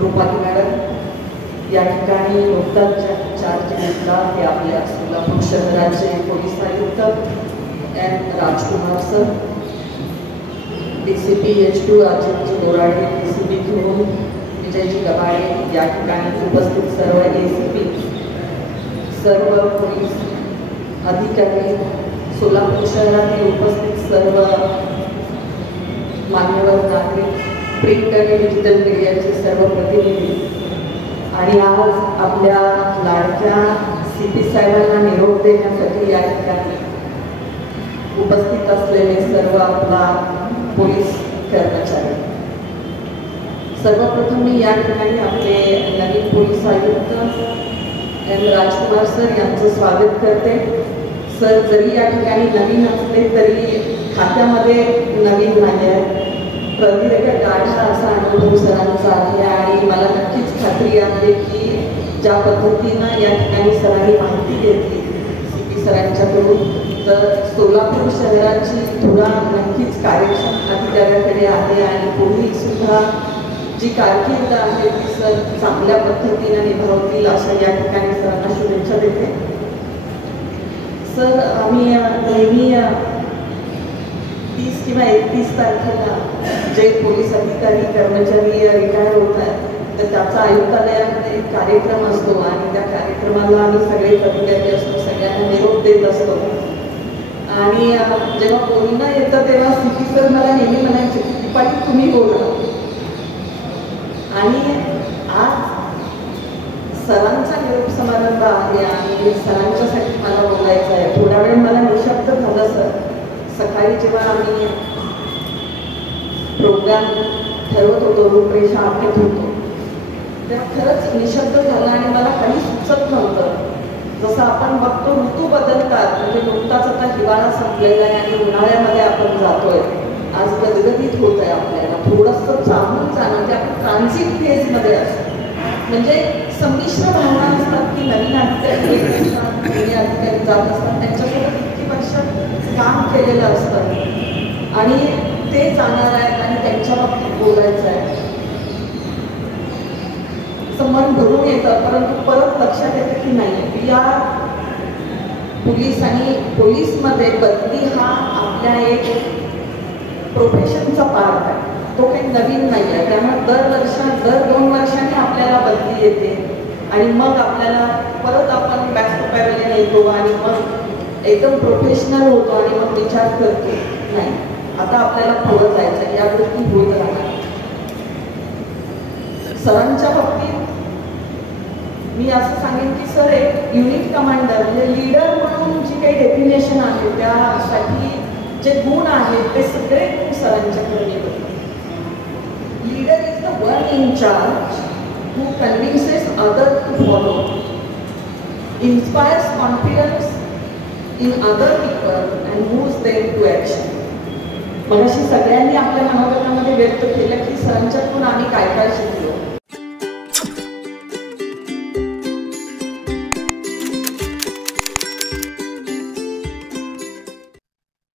Rupali madam या ठिकाणी नुकताच चार्ज घेतला ते आपल्या सोलापूर शहराचे पोलीस आयुक्त M Rajkumar sir, DCP HQ Rajendra Borade, DCP घेऊन विजयजी गबाळे या ठिकाणी उपस्थित सर्व ACP, सर्व पोलीस अधिकारी, सोलापूर शहरातील उपस्थित सर्व मान्यवर नागरिक, प्रिंट आणि डिजिटल मीडियाचे सर्व प्रतिनिधी आणि आज आपल्या लाडक्या CP साहेबांना निरोप देण्यासाठी या ठिकाणी उपस्थित असलेले सर्व आपला पोलीस कर्मचारी, सर्वप्रथम मी या ठिकाणी आपले नवीन पोलीस आयुक्त एम राजकुमार सर यांचं स्वागत करते. सर जरी या ठिकाणी नवीन असले तरी खात्यामध्ये नवीन नाही आहे. प्रदीर्घ गाढा असा अनुभव सरांचा आहे आणि मला नक्कीच खात्री आहे की ज्या पद्धतीनं या ठिकाणी सरांनी माहिती घेतली CP सरांच्याकडून, तर सोलापूर शहराची धुरा नक्कीच कार्यक्षम अधिकाऱ्याकडे आहे आणि पुढील सुद्धा जी कारकीर्द आहे ती सर चांगल्या पद्धतीने निभावतील असं या ठिकाणी सरांना शुभेच्छा देते. सर आम्ही नेहमी 30 किंवा 31 तारखेला जे पोलीस अधिकारी कर्मचारी रिटायर होतात तर त्याचा आयुक्तालयामध्ये एक कार्यक्रम असतो आणि त्या कार्यक्रमाला आम्ही सगळे अधिकारी असतो, सगळ्यांना निरोप देत असतो. आणि जेव्हा बोलणं येतं तेव्हा CP सर मला नेहमी म्हणायचे की पाटील तुम्ही बोला. आणि आज सरांचा निरोप समारंभ आहे आणि सरांच्यासाठी मला बोलायचं आहे. थोडा वेळ मला निशब्द झालं सर. सकाळी जेव्हा आम्ही प्रोग्राम ठरवत होतो, रूपरेषा आखत होतो, तेव्हा खरंच निशब्द झाला आणि मला काही सुचत नव्हतं. जसं आपण बघतो ऋतू बदलतात, म्हणजे नुकताच आता हिवाळा संपलेला आहे आणि उन्हाळ्यामध्ये आपण जातोय. आज गदगदीत होत आहे आपल्याला, थोडंसं जाणून जाणं आपण ट्रान्झिट फेजमध्ये असतो. म्हणजे संमिश्र भावना असतात की नवीन अधिकारी जुने अधिकारी जात असतात, त्यांच्यासोबत इतकी वर्ष काम केलेलं असतं आणि ते जाणार आहेत आणि त्यांच्या बाबतीत बोलायचं आहे. मन भरून येतं, परंतु परत लक्षात येतं की नाही या पोलीस आणि पोलीसमध्ये बदली हा आपल्या एक प्रोफेशनचा पार्ट आहे, तो काही नवीन नाही आहे. त्यामुळे दर 2 वर्षांनी आपल्याला बदली येते आणि मग आपल्याला परत आपण बॅक टू पॅव्हलियन येतो आणि मग एकदम प्रोफेशनल होतो आणि मग विचार करतो नाही आता आपल्याला पुढं जायचं, या गोष्टी होत राहणार. सरांच्या बाबतीत मी असं सांगेन की सर एक युनिट कमांडर म्हणजे लीडर म्हणून जी काही डेफिनेशन आहे त्यासाठी जे गुण आहेत ते सगळे गुण सरांच्याकडे होते. Leader is the one in charge who convinces others to follow, inspires confidence in other people and moves them to action. मगाशी सगळ्यांनी आपल्या मनोगतामध्ये व्यक्त केलं की सरांच्याकडून आम्ही काय काय शिकलो.